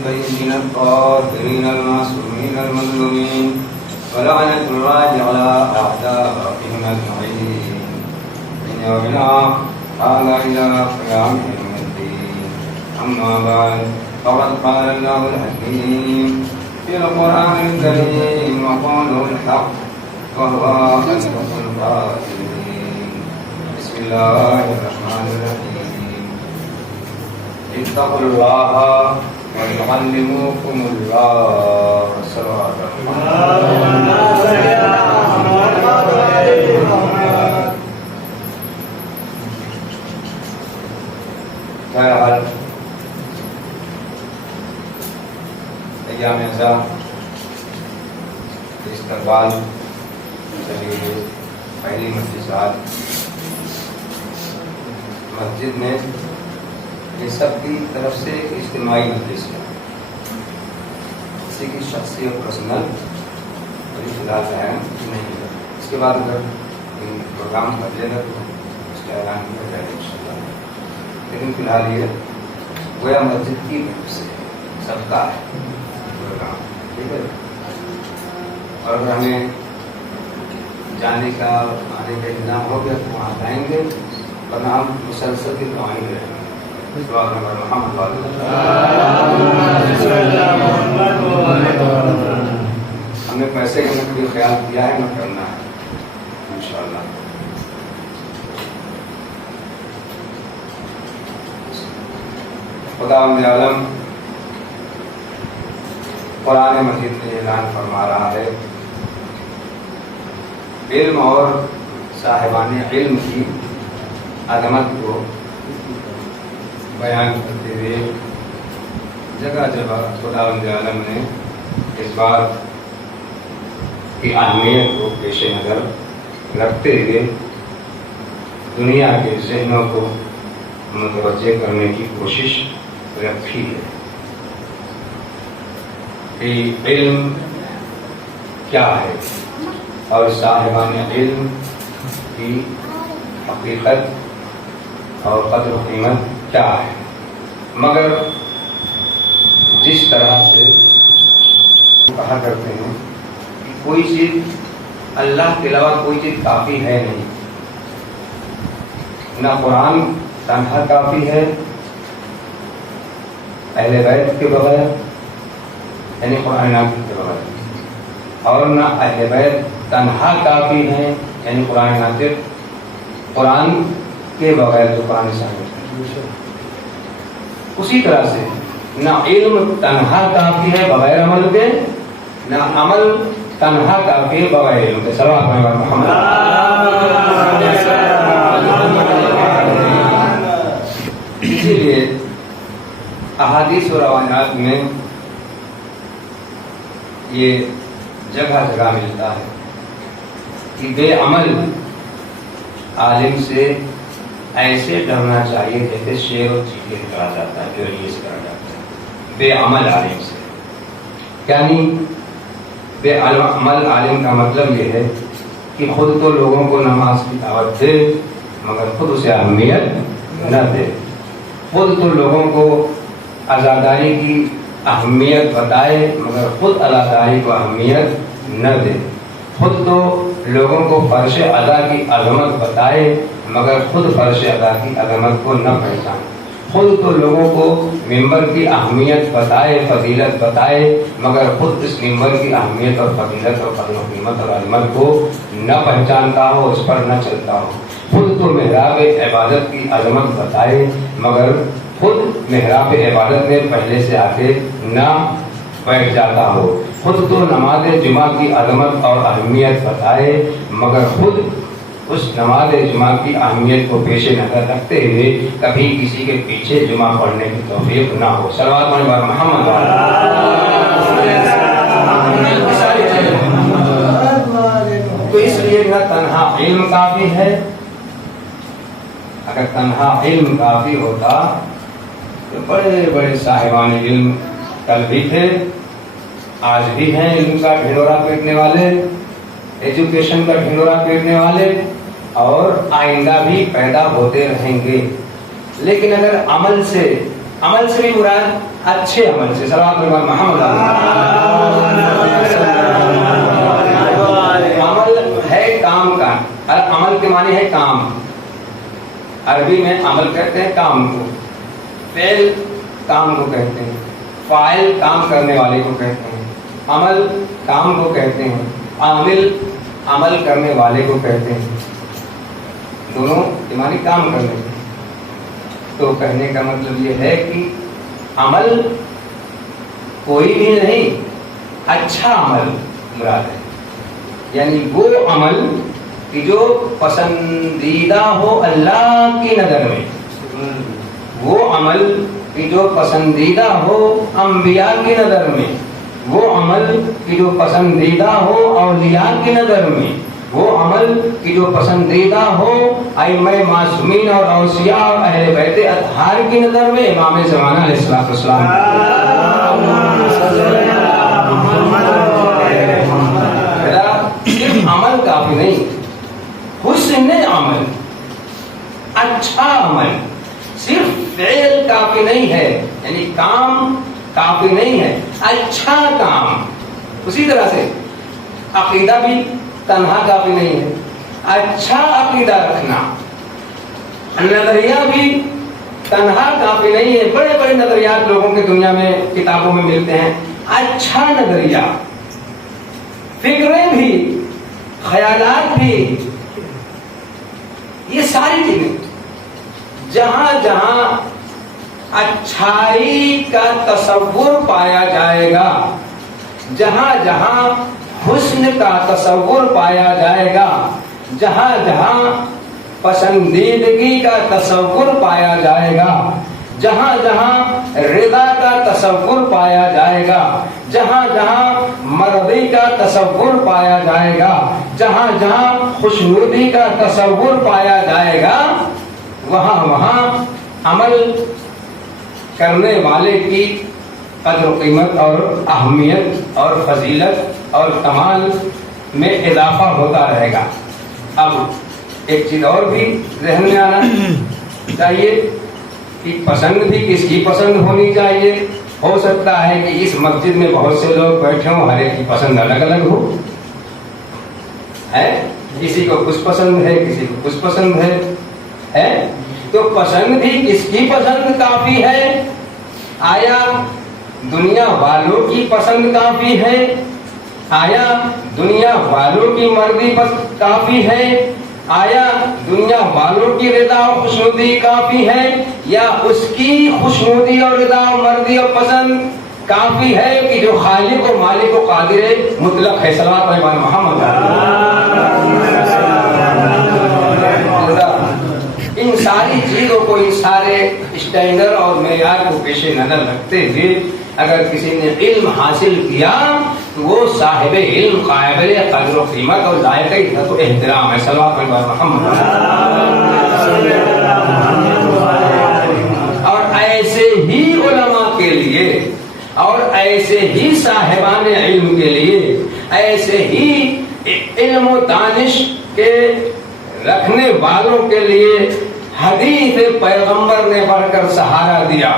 الطيبين الطاهرين المعصومين المظلومين ولعنة الله على أعدائهم أجمعين من يومنا هذا إلى قيام يوم الدين. أما بعد فقد قال الله الحكيم في القرآن الكريم وقوله الحق وهو أصدق القائلين. بسم الله الرحمن الرحيم. اتقوا الله ويعلمكم الله. صلوات بہرحال ایام ازاں استقبال پہلی مجلسات مسجد میں یہ سب کی طرف سے ایک اجتماعی مجلس ہے. کسی کی شخصی اور پرسنل کوئی فی الحال ذہن نہیں ہے. اس کے بعد اگر پروگرام بدلے گا تو اس کا اعلان کیا جائے گا انشاءاللہ. لیکن فی الحال یہ گویا مسجد کی طرف سے سب کا ہے پروگرام. ٹھیک ہے. اور اگر ہمیں جانے کا آنے کا انتظام ہو گیا تو وہاں جائیں گے ورنہ ہم مسلسل کی دعائیں رہیں گے. ہم نے پیسے کا کوئی خیال کیا ہے نہ کرنا ہے انشاءاللہ. خداوند عالم قرآن مجید میں اعلان فرما رہا ہے علم اور صاحبان علم کی عظمت کو بیان کرتے ہوئے جگہ جگہ خداوند عالم نے اس بات کی اہمیت کو پیش نظر رکھتے ہوئے دنیا کے ذہنوں کو متوجہ کرنے کی کوشش رکھی ہے کہ علم کیا ہے اور صاحبان علم کی حقیقت اور قدر و قیمت کیا ہے. مگر جس طرح سے کہا کرتے ہیں کہ کوئی چیز اللہ کے علاوہ کوئی چیز کافی ہے نہیں. نہ قرآن تنہا کافی ہے اہل بیت کے بغیر یعنی قرآن نازل کے بغیر، اور نہ اہل بیت تنہا کافی ہے یعنی قرآن نازل قرآن کے بغیر جو قرآن ثابت. اسی طرح سے نہ علم تنہا کافی ہے بغیر عمل کے، نہ عمل تنہا کافی ہے بغیر علم کے. صلوات محمد. اسی لیے احادیث و روایات میں یہ جگہ جگہ ملتا ہے کہ بے عمل عالم سے ایسے ڈرنا چاہیے جیسے شیر و چیتے سے ڈرا جاتا ہے، جو ریس کرا جاتا ہے. بے عمل عالم سے یعنی بے عمل عالم کا مطلب یہ ہے کہ خود تو لوگوں کو نماز کی دعوت دے مگر خود اسے اہمیت نہ دے. خود تو لوگوں کو عزاداری کی اہمیت بتائے مگر خود عزاداری کو اہمیت نہ دے. خود تو لوگوں کو فرش ادا کی عظمت بتائے مگر خود فرش ادا کی عظمت کو نہ پہچانے. خود تو لوگوں کو ممبر کی اہمیت بتائے، فضیلت بتائے مگر خود اس ممبر کی اہمیت اور فضیلت اور قدر و قیمت اور عظمت کو نہ پہچانتا ہو، اس پر نہ چلتا ہو. خود تو محراب عبادت کی عظمت بتائے مگر خود محراب عبادت میں پہلے سے آ کے نہ بیٹھ جاتا ہو. خود تو نماز جمعہ کی عظمت اور اہمیت بتائے مگر خود اس نماز جمعہ کی اہمیت کو پیش نظر رکھتے ہوئے کبھی کسی کے پیچھے جمعہ پڑھنے کی توفیق نہ ہو. صلوات محمد. تو اس لیے نہ تنہا علم کافی ہے. اگر تنہا علم کافی ہوتا تو بڑے بڑے صاحبان علم کل بھی تھے، آج بھی ہیں علم کا ڈھنڈورا پیٹنے والے، ایجوکیشن کا ڈھنڈورا پیٹنے والے، اور آئندہ بھی پیدا ہوتے رہیں گے. لیکن اگر عمل سے عمل سے بھی مراد اچھے عمل سے، صلوات اللہ محمد عمل ہے کام کا، عمل کے معنی ہے کام، عربی میں عمل کہتے ہیں کام کو، فعل کام کو کہتے ہیں، فاعل کام کرنے والے کو کہتے ہیں، عمل کام کو کہتے ہیں، عامل عمل کرنے والے کو کہتے ہیں، دونوں معنی کام کرنے کے۔ تو کہنے کا مطلب یہ ہے کہ عمل کوئی بھی نہیں، اچھا عمل مراد ہے، یعنی وہ عمل کہ جو پسندیدہ ہو اللہ کی نظر میں، وہ عمل کہ جو پسندیدہ ہو انبیاء کی نظر میں، وہ عمل کہ جو پسندیدہ ہو اولیاء کی نظر میں، وہ عمل کہ جو پسندیدہ ہو ائمہ معصومین اور اوصیاء اور اہل بیت اطہار کی نظر میں، امام زمانہ علیہ الصلوۃ والسلام۔ صرف عمل کافی نہیں، حسن عمل، اچھا عمل، صرف فعل کافی نہیں ہے، یعنی کام کافی نہیں ہے، اچھا کام۔ اسی طرح سے عقیدہ بھی تنہا کافی نہیں ہے، اچھا عقیدہ رکھنا، نظریہ بھی تنہا کافی نہیں ہے۔ بڑے بڑے نظریات لوگوں کے دنیا میں کتابوں میں ملتے ہیں، اچھا نظریہ، فکریں بھی، خیالات بھی، یہ ساری چیزیں جہاں جہاں اچھائی کا تصور پایا جائے گا، جہاں جہاں حسن کا تصور پایا جائے گا، جہاں جہاں پسندیدگی کا تصور پایا جائے گا، جہاں جہاں رضا کا تصور پایا جائے گا، جہاں جہاں مرضی کا تصور پایا جائے گا، جہاں جہاں خوشنودی کا تصور پایا جائے گا، وہاں وہاں عمل کرنے والے کی قدر و قیمت اور اہمیت اور فضیلت اور کمال میں اضافہ ہوتا رہے گا۔ اب ایک چیز اور بھی ذہن میں آنا چاہیے کہ پسند بھی کس کی پسند ہونی چاہیے۔ ہو سکتا ہے کہ اس مسجد میں بہت سے لوگ بیٹھے ہوں، ہر ایک کی پسند الگ الگ ہو، ہے کسی کو کچھ پسند ہے، کسی کو کچھ پسند ہے، تو پسند بھی کس کی پسند کافی ہے؟ آیا دنیا والوں کی پسند کافی ہے؟ آیا دنیا والوں کی مرضی کافی ہے؟ آیا دنیا والوں کی رضا و خوشنودی کافی ہے، یا اس کی خوشنودی اور رضا و مرضی اور پسند کافی ہے کہ جو خالق و مالک و قادر مطلق ہے؟ صلوات علی محمد۔ ان ساری چیزوں کو، ان سارے اسٹینڈرڈ اور معیار کو پیش نظر رکھتے ہوئے اگر کسی نے علم حاصل کیا تو وہ صاحب علم قابل قدر و قیمت اور لائق عزت و احترام ہے۔ صلوات علی محمد۔ اور ایسے ہی علماء کے لیے اور ایسے ہی صاحبان علم کے لیے، ایسے ہی علم و دانش کے رکھنے والوں کے لیے حدیث پیغمبر نے بڑھ کر سہارا دیا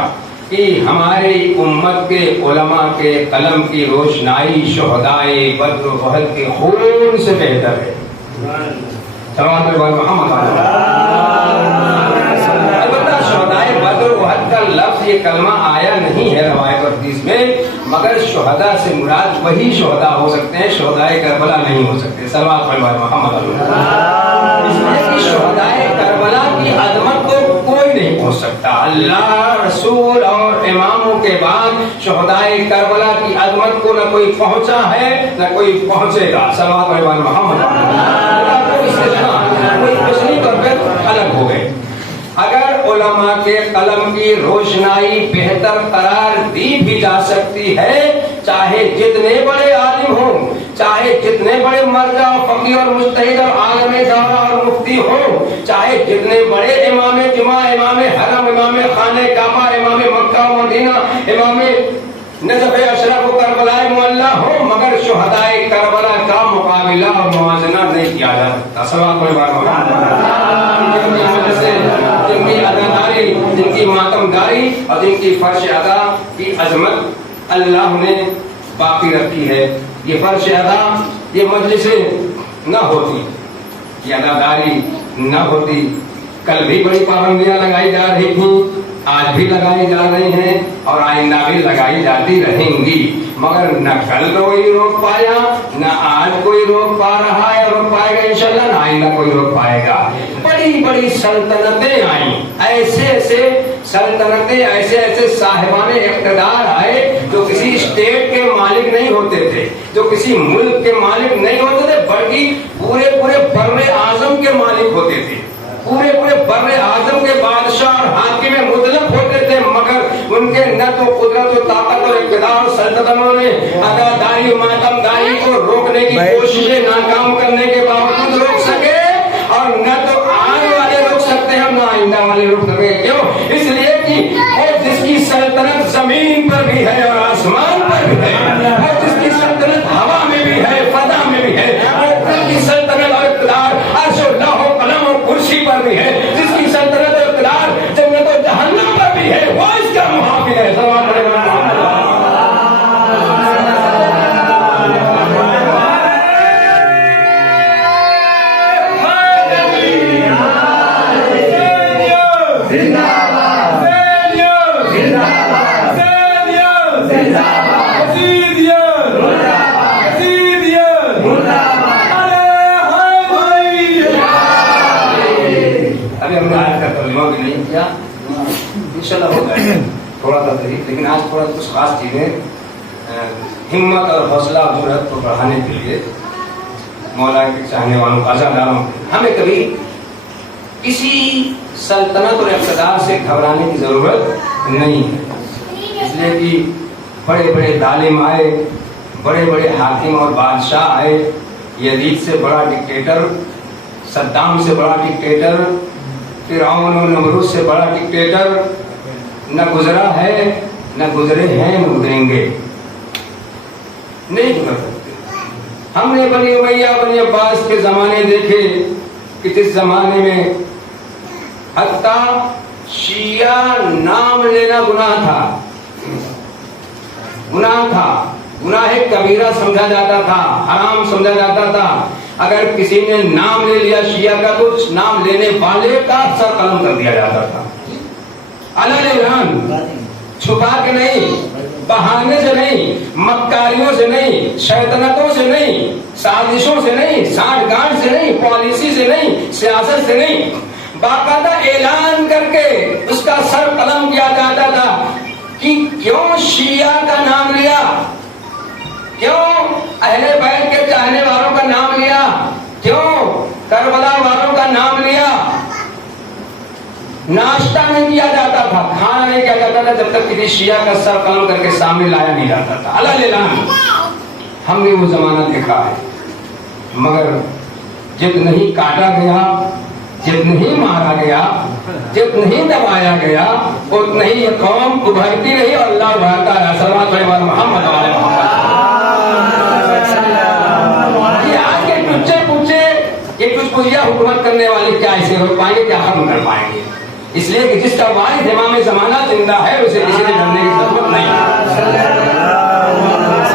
کہ ہماری امت کے علماء کے قلم کی روشنائی شہدائے بدر و احد کے خون سے بہتر ہے۔ صلوات اللہ محمد۔ البتہ شہدائے بدر و احد کا لفظ، یہ کلمہ آیا نہیں ہے روایت اور حدیث میں، مگر شہداء سے مراد وہی شہداء ہو سکتے ہیں، شہدائے کربلا نہیں ہو سکتے۔ صلوات اللہ محمد۔ اس لیے کہ شہدائے کربلا کی عظمت کو کوئی نہیں پہنچ سکتا۔ اللہ، رسول اور اماموں کے بعد شہدائے کربلا کی عظمت کو نہ کوئی پہنچا ہے نہ کوئی پہنچے گا۔ صلوات اللہ محمد۔ کوئی کچھ نہیں کر کے الگ ہو گئے۔ اگر علماء کے قلم کی روشنائی بہتر قرار دی بھی جا سکتی ہے، چاہے جتنے بڑے عالم ہوں، چاہے جتنے بڑے مرجع فقیہ اور مجتہد اور عالم دورہ اور مفتی ہو، چاہے جتنے بڑے امام جمعہ، امام حرم، امام خانہ کعبہ، امام مکہ و مدینہ، امام نجف اشرف و کربلا معلیٰ ہو، مگر شہدائے کربلا کا مقابلہ اور موازنہ نہیں کیا جا سکتا۔ صلوات اللہ، جن کی اداداری، جن کی ماتمداری اور ان کی فرش ادا کی عظمت اللہ نے باقی رکھی ہے. یہ فرش ادا، یہ مجلسیں نہ ہوتی، یہ اداداری نہ ہوتی، کل بھی بڑی پابندیاں لگائی جا رہی تھیں، آج بھی لگائی جا رہی ہیں اور آئندہ بھی لگائی جاتی رہیں گی، مگر نہ کل کوئی روک پایا، نہ آج کوئی روک پا رہا ہے، روک پائے گا انشاءاللہ، نہ آئندہ کوئی روک پائے گا. بڑی بڑی سلطنتیں آئیں، ایسے ایسے سلطنتیں، ایسے ایسے صاحبان اقتدار آئے جو کسی اسٹیٹ کے مالک نہیں ہوتے تھے، جو کسی ملک کے مالک نہیں ہوتے تھے، بلکہ پورے پورے بر اعظم کے مالک ہوتے تھے، پورے پورے بر اعظم کے بادشاہ اور حاکم مطلق ہوتے تھے، مگر ان کے نہ تو قدرت و طاقت اور اقتدار سلطنتوں نے عزاداری و ماتمداری کو روکنے کی کوششیں ناکام کرنے کے باوجود روک سکے، اور نہ تو آنے والے روک سکتے ہیں نہ آئندہ والے روک سکے. کیوں؟ اس لیے کہ وہ جس کی سلطنت زمین پر بھی ہے اور آسمان پر بھی ہے، اور جس کی سلطنت ہوا میں بھی ہے، فضا میں بھی ہے، اور جس کی سلطنت اور اقتدار عرش و لوح و قلم و کرسی پر بھی ہے، جس کی سلطنت اور اقتدار جنت و جہنم پر بھی ہے، وہ اس کا محافظ ہے. سلام علیکم. انشاءاللہ ہو جائے گا تھوڑا سا صحیح، لیکن آج تھوڑا کچھ خاص چیزیں ہمت اور حوصلہ اور جرأت کو بڑھانے کے لیے مولا کے چاہنے والوں عزاداروں ہمیں کبھی کسی سلطنت اور اقتدار سے گھبرانے کی ضرورت نہیں ہے. اس لیے کہ بڑے بڑے ظالم آئے، بڑے بڑے حاکم اور بادشاہ آئے، یزید سے بڑا ڈکٹیٹر، صدام سے بڑا ڈکٹیٹر، فرعون اور نمرود سے بڑا ڈکٹیٹر نہ گزرا ہے، نہ گزرے ہیں، نہ گزریں گے، نہیں گزر سکتے. ہم نے بنی امیہ بنی عباس کے زمانے دیکھے کہ جس زمانے میں حتیٰ شیعہ نام لینا گناہ تھا، گناہ تھا، گناہ کبیرہ سمجھا جاتا تھا، حرام سمجھا جاتا تھا. اگر کسی نے نام لے لیا شیعہ کا تو نام لینے والے کا سر قلم کر دیا جاتا تھا. اعلان چھپا کے نہیں، بہانے سے نہیں، مکاریوں سے نہیں، شیطنتوں سے نہیں، سازشوں سے نہیں، سانٹھ گانٹھ سے نہیں، پالیسی سے نہیں، سیاست سے نہیں، باقاعدہ اعلان کر کے اس کا سر قلم کیا جاتا تھا کہ کیوں شیعہ کا نام لیا، کیوں اہل بیت کے چاہنے والوں کا نام لیا، کیوں کربلا والوں کا نام لیا. ناشتہ نہیں کیا جاتا تھا، کھانا نہیں کیا جاتا تھا جب تک کسی شیعہ کا سر قلم کر کے سامنے لایا نہیں جاتا تھا. اعلان. ہم نے وہ زمانہ دیکھا ہے، مگر جتنا ہی کاٹا گیا، جتنا ہی مارا گیا، جتنا ہی دبایا گیا، اتنا ہی یہ قوم ابھرتی رہی اور اللہ ابھرتا رہا. صلوات علی محمد علیہ محمد. یہ آج کے ٹچے پچے یہ کچھ پوجیا حکومت کرنے والے کیا اسے روک پائیں گے، کیا ختم کر پائیں گے؟ اس لیے کہ جس کا وارث امام زمانہ زندہ ہے اسے کسی سے ڈرنے کی ضرورت نہیں.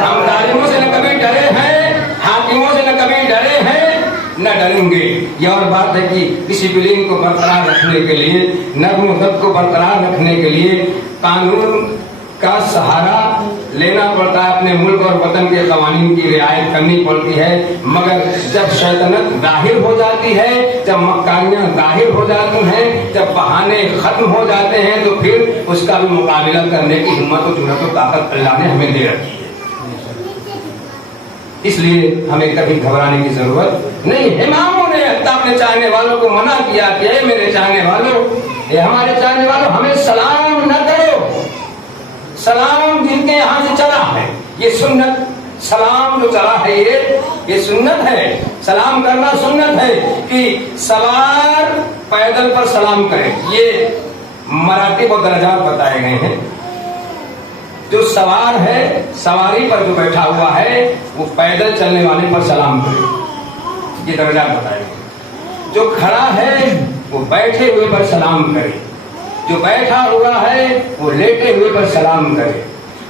ہم ظالموں سے نہ کبھی ڈرے ہیں، حاکموں سے نہ کبھی ڈرے ہیں، نہ ڈریں گے. یہ اور بات ہے کہ ڈسپلین کو برقرار رکھنے کے لیے، نظم و ضبط کو برقرار رکھنے کے لیے قانون کا سہارا لینا پڑتا ہے، اپنے ملک اور وطن کے قوانین کی رعایت کرنی پڑتی ہے. مگر جب شیطنت ظاہر ہو جاتی ہے، جب مکاریاں ظاہر ہو جاتی ہیں، جب بہانے ختم ہو جاتے ہیں، تو پھر اس کا بھی مقابلہ کرنے کی ہمت و جرأت و طاقت اللہ نے ہمیں دے رکھی ہے. اس لیے ہمیں کبھی گھبرانے کی ضرورت نہیں. اماموں نے اپنے چاہنے والوں کو منع کیا کہ اے میرے چاہنے والوں، اے ہمارے چاہنے والوں، ہمیں سلام نہ کرو. سلام جن کے یہاں سے چلا ہے، یہ سنت، سلام جو چلا ہے یہ سنت ہے. سلام کرنا سنت ہے کہ سوار پیدل پر سلام کرے. یہ مراتب و درجات بتائے گئے ہیں. جو سوار ہے، سواری پر جو بیٹھا ہوا ہے، وہ پیدل چلنے والے پر سلام کرے. یہ درجات بتائے گئے. جو کھڑا ہے وہ بیٹھے ہوئے پر سلام کرے. جو بیٹھا ہوا ہے وہ لیٹے ہوئے پر سلام کرے،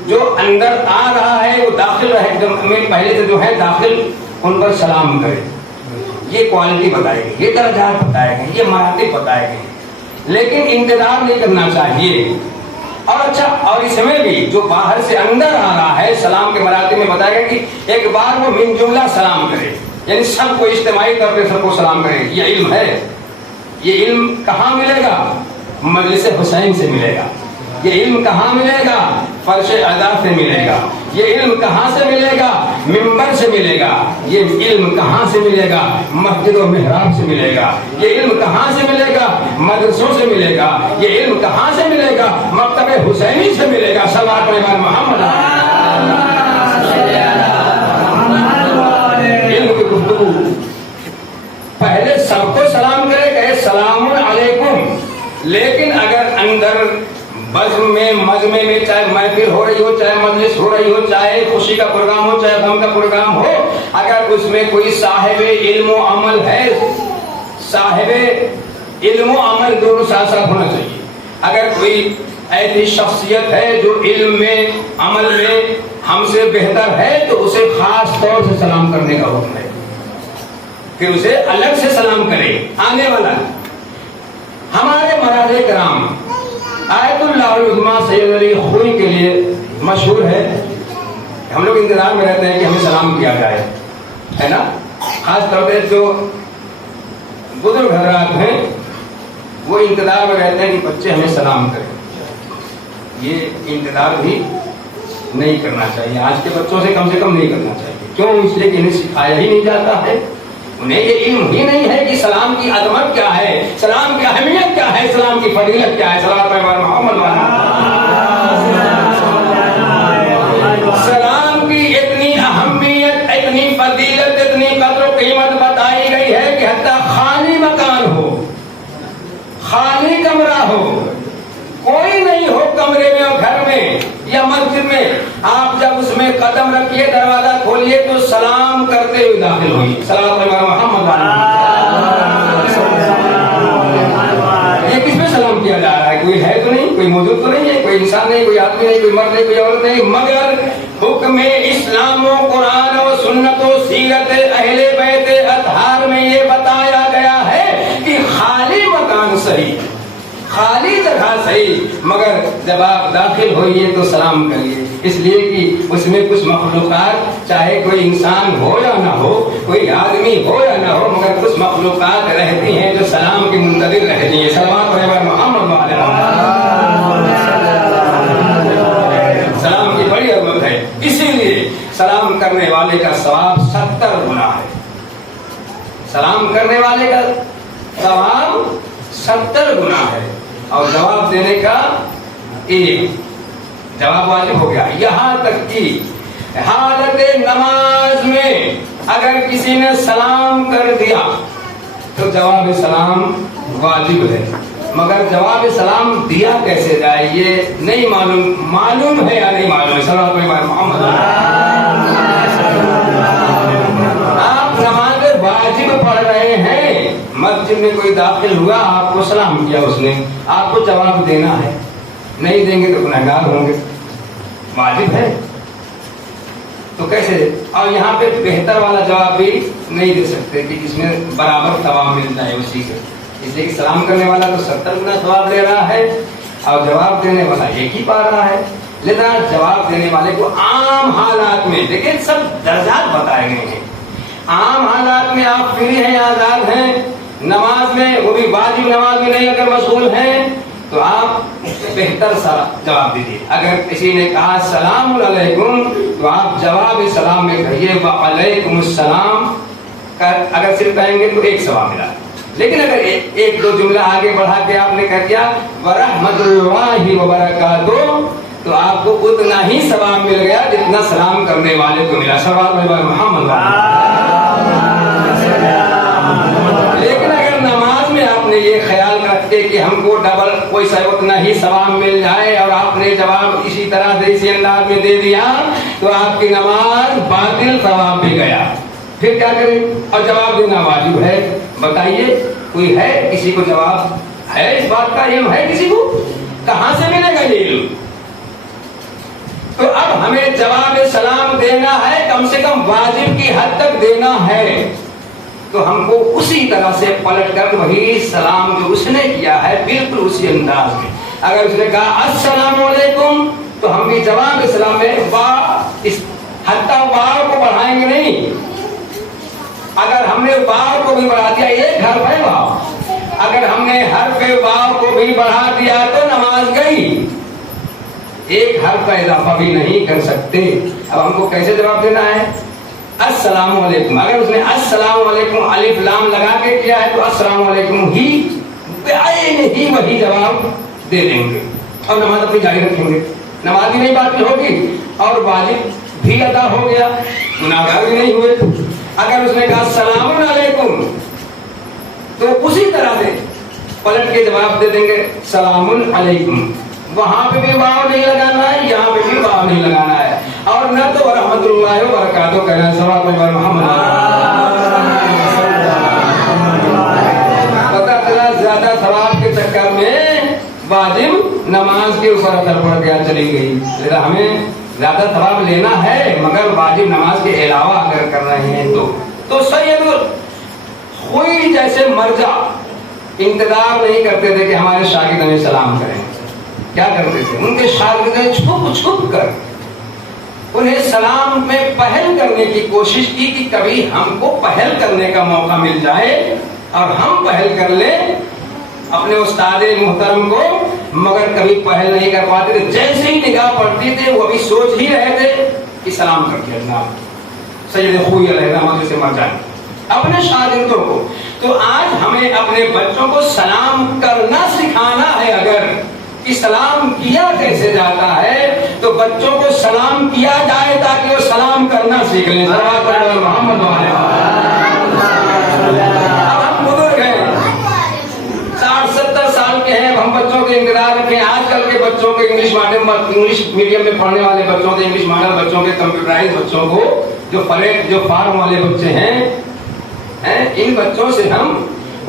جو اندر آ رہا ہے وہ داخل رہے میں پہلے سے جو ہے داخل ان پر سلام کرے. یہ کوالٹی بتائے گی، یہ درجات بتائے گئے، یہ مراتب بتائے گئے، لیکن انتظار نہیں کرنا چاہیے. اور اچھا، اور اس میں بھی جو باہر سے اندر آ رہا ہے سلام کے مراتب میں بتایا گیا کہ ایک بار وہ من جملہ سلام کرے، یعنی سب کو اجتماعی طور پہ سب کو سلام کرے. یہ علم ہے. یہ علم کہاں ملے گا؟ مجلس حسین سے ملے گا. یہ علم کہاں ملے گا؟ فرش ادا سے ملے گا. یہ علم کہاں سے ملے گا؟ منبر سے ملے گا. یہ علم کہاں سے ملے گا؟ مسجد و محراب سے ملے گا. یہ علم کہاں سے ملے گا؟ مدرسوں سے ملے گا. یہ علم کہاں سے ملے گا؟ مکتب حسینی سے ملے گا. صلوات محمد. علم کی گفتگو پہلے سب کو سلام کرے، کہے السلام علیکم. لیکن اگر اندر بزم میں مجمع میں چاہے محفل ہو رہی ہو، چاہے مجلس ہو رہی ہو، چاہے خوشی کا پروگرام ہو، چاہے غم کا پروگرام ہو، اگر اس میں کوئی صاحب علم و عمل ہے، صاحب علم و عمل دونوں ساتھ ساتھ ہونا چاہیے. اگر کوئی ایسی شخصیت ہے جو علم میں عمل میں ہم سے بہتر ہے تو اسے خاص طور سے سلام کرنے کا حکم ہے، پھر اسے الگ سے سلام کرے. آنے والا ہمارے مراجع کرام آیت اللہ العظمیٰ سید علی خوئی کے لیے مشہور ہے. ہم لوگ انتظار میں رہتے ہیں کہ ہمیں سلام کیا جائے، ہے نا. خاص طور پہ جو بزرگ حضرات ہیں وہ انتظار میں رہتے ہیں کہ بچے ہمیں سلام کریں. یہ انتظار بھی نہیں کرنا چاہیے. آج کے بچوں سے کم نہیں کرنا چاہیے. کیوں؟ اس لیے کہ انہیں سکھایا ہی نہیں جاتا ہے. انہیں یہ علم ہی نہیں ہے کہ سلام کی عظمت کیا ہے، سلام کی اہمیت کیا ہے، سلام کی فضیلت کیا ہے. صلوات محمد. سلام کی اتنی اہمیت، اتنی فضیلت، اتنی قدر و قیمت بتائی گئی ہے کہ حتیٰ خالی مکان ہو، خالی کمرہ ہو، کوئی نہیں ہو کمرے میں اور گھر میں یا مسجد میں، آپ جب اس میں قدم رکھیے، دروازہ کھولیے تو سلام کرتے ہوئے داخل ہوئیے. صلوات محمد. یہ کس میں سلام کیا جا رہا ہے؟ کوئی ہے تو نہیں، کوئی موجود تو نہیں ہے، کوئی انسان نہیں، کوئی آدمی نہیں، کوئی مرد نہیں، کوئی عورت نہیں، مگر حکم اسلام و قرآن و سنت و سیرت اہل بیت اطہار میں یہ بتایا گیا ہے کہ خالی مکان صحیح، خالی جگہ صحیح، مگر جب آپ داخل ہوئیے تو سلام کریے. اس لیے کہ اس میں کچھ مخلوقات، چاہے کوئی انسان ہو یا نہ ہو، کوئی آدمی ہو یا نہ ہو، مگر کچھ مخلوقات رہتی ہیں جو سلام کی منتظر رہتی ہیں. صلوات محمد. سلام کی بڑی عظمت ہے. اسی لیے سلام کرنے والے کا ثواب 70 گنا ہے. سلام کرنے والے کا ثواب 70 گنا ہے، اور جواب دینے کا 1. جواب واجب ہو گیا. یہاں تک کہ حالت نماز میں اگر کسی نے سلام کر دیا تو جواب سلام واجب ہے، مگر جواب سلام دیا کیسے جائے یہ نہیں معلوم ہے یا نہیں معلوم ہے. صلوات محمد. آپ نماز واجب پڑھ رہے ہیں، مسجد میں کوئی داخل ہوا، آپ کو سلام کیا، اس نے آپ کو جواب دینا ہے. نہیں دیں گے تو گنہگار ہوں گے. واجب ہے تو کیسے؟ اور یہاں پہ بہتر والا جواب بھی نہیں دے سکتے کہ اس میں برابر ثواب مل جائے اسی سے. اس لیے کہ سلام کرنے والا تو 70 گنا ثواب لے رہا ہے اور جواب دینے والا ایک ہی پا رہا ہے. لہذا جواب دینے والے کو عام حالات میں، لیکن سب درجات بتائے گئے ہیں. عام حالات میں آپ فری ہیں، آزاد ہیں، نماز میں وہ بھی واجب نماز میں نہیں اگر مشغول ہیں تو آپ بہتر سا جواب دیجیے. اگر کسی نے کہا السلام علیکم تو آپ جواب سلام میں کہیے وعلیکم السلام. اگر صرف کہیں گے تو 1 ثواب ملا. لیکن اگر ایک دو جملہ آگے بڑھا کے آپ نے کہہ دیا ورحمۃ اللہ وبرکاتہ تو آپ کو اتنا ہی ثواب مل گیا جتنا سلام کرنے والے کو ملا. صلوات محمد. لیکن اگر نماز میں آپ نے یہ خیال رکھتے کہ ہم کو ڈبل کوئی اتنا ہی ثواب مل جائے اور آپ نے جواب اسی طرح سے اسی انداز میں دے دیا تو آپ کی نماز باطل، ثواب بھی گیا. پھر کیا کریں؟ اور جواب دینا واجب ہے. بتائیے کوئی ہے کسی کو جواب ہے؟ اس بات کا علم ہے کسی کو؟ کہاں سے ملے گا یہ علم؟ تو اب ہمیں جواب سلام دینا ہے، کم سے کم واجب کی حد تک دینا ہے، تو ہم کو اسی طرح سے پلٹ کر وہی سلام جو اس نے کیا ہے بالکل اسی انداز میں، اگر اس نے کہا السلام علیکم تو ہم بھی جواب سلام میں حتیٰ واو کو بڑھائیں گے نہیں، اگر ہم نے واو کو بھی بڑھا دیا، ایک حرف ہے واو، اگر ہم نے حرف واو کو بھی بڑھا دیا تو نماز گئی، ایک حرف کا اضافہ بھی نہیں کر سکتے۔ اب ہم کو کیسے جواب دینا ہے؟ السلام علیکم، اگر اس نے السلام علیکم الف لام لگا کے کیا ہے تو السلام علیکم ہی وہی جواب دے دیں گے اور نماز اپنی جاری رکھیں گے، نماز بھی نہیں باطل ہوگی اور واجب بھی ادا ہو گیا، گناہگار بھی نہیں ہوئے۔ اگر اس نے کہا السلام علیکم تو اسی طرح سے پلٹ کے جواب دے دیں گے سلام علیکم، وہاں پہ بھی واو نہیں لگانا ہے، یہاں پہ بھی واو نہیں لگانا ہے، اور نہ تو رحمت اللہ وبرکاتہ کہنا ہے، صلوات اللہ محمد۔ پتہ چلا زیادہ ثواب کے چکر میں واجب نماز کے اوپر اثر پڑ گیا، چلی گئی، لہذا ہمیں زیادہ ثواب لینا ہے مگر واجب نماز کے علاوہ اگر کر رہے ہیں تو سید کوئی جیسے مرجع انتظار نہیں کرتے تھے کہ ہمارے شاگرد ہمیں سلام کریں، کیا کرتے تھے؟ ان کے شاگردیں چھپ چھپ کر انہیں سلام میں پہل کرنے کی کوشش کی کہ کبھی ہم کو پہل کرنے کا موقع مل جائے اور ہم پہل کر لیں اپنے استاد محترم کو، مگر کبھی پہل نہیں کر پاتے تھے، جیسے ہی نگاہ پڑتی تھی وہ ابھی سوچ ہی رہے تھے کہ سلام کر کے جناب سید خوئی علیہ رحمۃ سے مر جائیں اپنے شاگردوں کو۔ تو آج ہمیں اپنے بچوں کو سلام کرنا سکھانا ہے، اگر کہ سلام کیا کیسے جاتا ہے تو بچوں کو سلام کیا جائے تاکہ وہ سلام کرنا سیکھ لیں۔ محمد اب ہم بزرگ ہیں، 60-70 سال کے ہیں، ہم بچوں کے انتظار رکھیں۔ آج کل کے بچوں کے انگلش میڈیم میں پڑھنے والے بچوں کے، انگلش ماڈل بچوں کے، کمپیوٹرائز بچوں کو، جو فارم والے بچے ہیں، ان بچوں سے ہم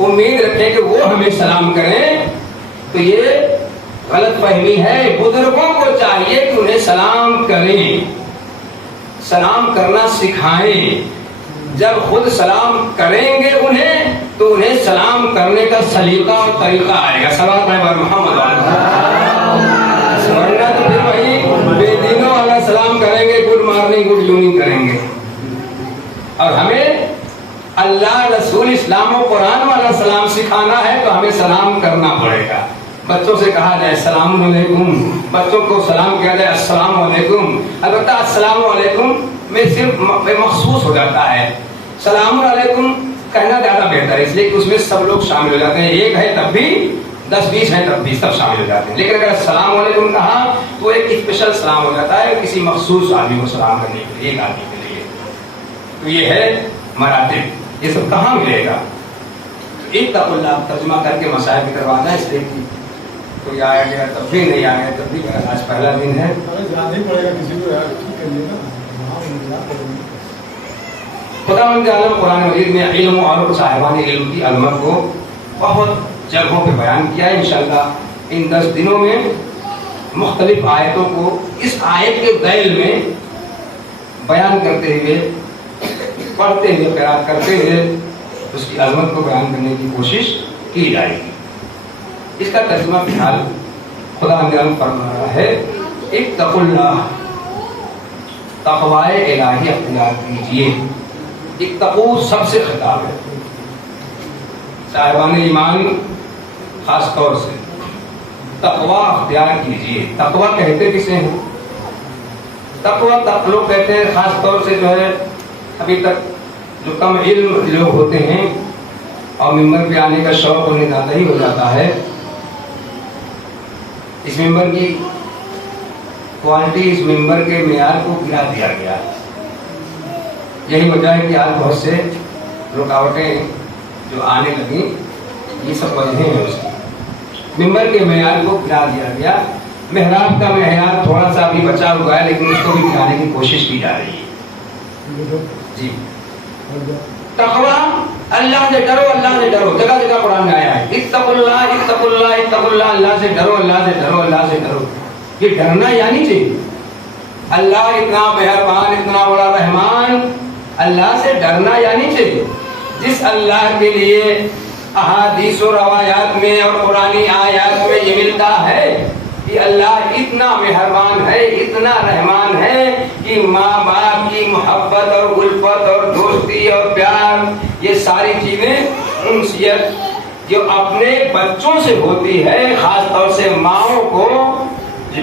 امید رکھیں کہ وہ ہمیں سلام کریں، تو یہ غلط فہمی ہے۔ بزرگوں کو چاہیے کہ انہیں سلام کریں، سلام کرنا سکھائیں، جب خود سلام کریں گے انہیں تو انہیں سلام کرنے کا سلیقہ اور طریقہ آئے گا۔ صلوات اللہ محمد، ورنہ تو پھر وہی بے دینوں والا سلام کریں گے، گڈ مارننگ گڈ ایوننگ کریں گے، اور ہمیں اللہ رسول اسلام و قرآن والا سلام سکھانا ہے تو ہمیں سلام کرنا پڑے گا۔ بچوں سے کہا جائے السلام علیکم، بچوں کو سلام کیا جائے السلام علیکم، البتہ السلام علیکم میں صرف مخصوص ہو جاتا ہے، سلام علیکم کہنا زیادہ بہتر ہے، اس لیے کہ اس میں سب لوگ شامل ہو جاتے ہیں، ایک ہے تب بھی 10-20 ہیں تب بھی سب شامل ہو جاتے ہیں، لیکن اگر السلام علیکم کہا تو ایک اسپیشل سلام ہو جاتا ہے کسی مخصوص آدمی کو سلام کرنے کے لیے، ایک آدمی کے لیے۔ تو یہ ہے مراتب، یہ سب کہاں ملے گا؟ اتقوا اللہ ترجمہ کر کے مسائل کی طرف آنا، اس لیے کہ کوئی آیا گیا تب بھی نہیں آیا تب بھی، آج پہلا دن ہے۔ خداوند عالم قرآن مجید میں علم اور صاحبان علم کی علمت کو بہت جگہوں پہ بیان کیا ہے۔ انشاءاللہ ان 10 دنوں میں مختلف آیتوں کو اس آیت کے ذیل میں بیان کرتے ہوئے، پڑھتے ہوئے، قرأت کرتے ہوئے اس کی عظمت کو بیان کرنے کی کوشش کی جائے گی۔ اس کا ترجمہ فی الحال خداوند عالم فرما رہا ہے اتقوا اللہ، تقوی الہی اختیار کیجیے۔ اتقوا سب سے خطاب ہے، صاحبان ایمان خاص طور سے تقوی اختیار کیجیے۔ تقوی کہتے کسے ہیں؟ تقوی لوگ کہتے ہیں خاص طور سے جو ہے ابھی تک جو کم علم لوگ ہوتے ہیں اور ممبر پہ آنے کا شوق انہیں زیادہ ہی ہو جاتا ہے، اس ممبر کی کوالٹی، اس ممبر کے معیار کو گرا دیا گیا۔ یہی وجہ ہے کہ آج بہت سے رکاوٹیں جو آنے لگیں، یہ سب وجہیں ہیں اس کی۔ ممبر کے معیار کو گرا دیا گیا، محراب کا معیار تھوڑا سا بھی بچا ہوا ہے لیکن اس کو بھی گرانے کی کوشش کی جا رہی ہے۔ جی تقویٰ اللہ سے ڈرو، اللہ سے ڈرو، جگہ جگہ قرآن میں آیا ہے اتقوا اللہ اتقوا اللہ اتقوا اللہ، اللہ سے ڈرو، اللہ سے ڈرو، اللہ سے ڈرو۔ یہ ڈرنا یعنی چاہیے اللہ اتنا مہربان، اتنا بڑا رحمان، اللہ سے ڈرنا یعنی چاہیے جس اللہ کے لیے احادیث و روایات میں اور قرآنی آیات میں یہ ملتا ہے کہ اللہ اتنا مہربان ہے، اتنا رحمان ہے کہ ماں باپ کی محبت اور الفت اور دوستی اور پیار، یہ ساری چیزیں انسیت جو اپنے بچوں سے ہوتی ہے، خاص طور سے ماؤں کو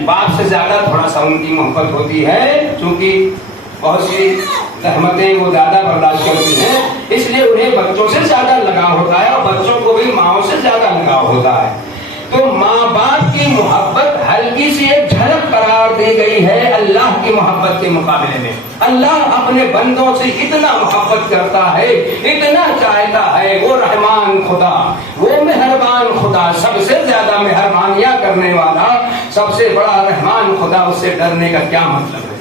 باپ سے زیادہ تھوڑا سا ان کی محبت ہوتی ہے، چونکہ بہت سی رحمتیں وہ زیادہ برداشت کرتی ہیں، اس لیے انہیں بچوں سے زیادہ لگاؤ ہوتا ہے اور بچوں کو بھی ماؤں سے زیادہ لگاؤ ہوتا ہے۔ تو ماں باپ کی محبت ہلکی سی ایک جھلک قرار دی گئی ہے اللہ کی محبت کے مقابلے میں۔ اللہ اپنے بندوں سے اتنا محبت کرتا ہے، اتنا چاہتا ہے، وہ رحمان خدا، وہ مہربان خدا، سب سے زیادہ مہربانیاں کرنے والا، سب سے بڑا رحمان خدا، اس سے ڈرنے کا کیا مطلب ہے؟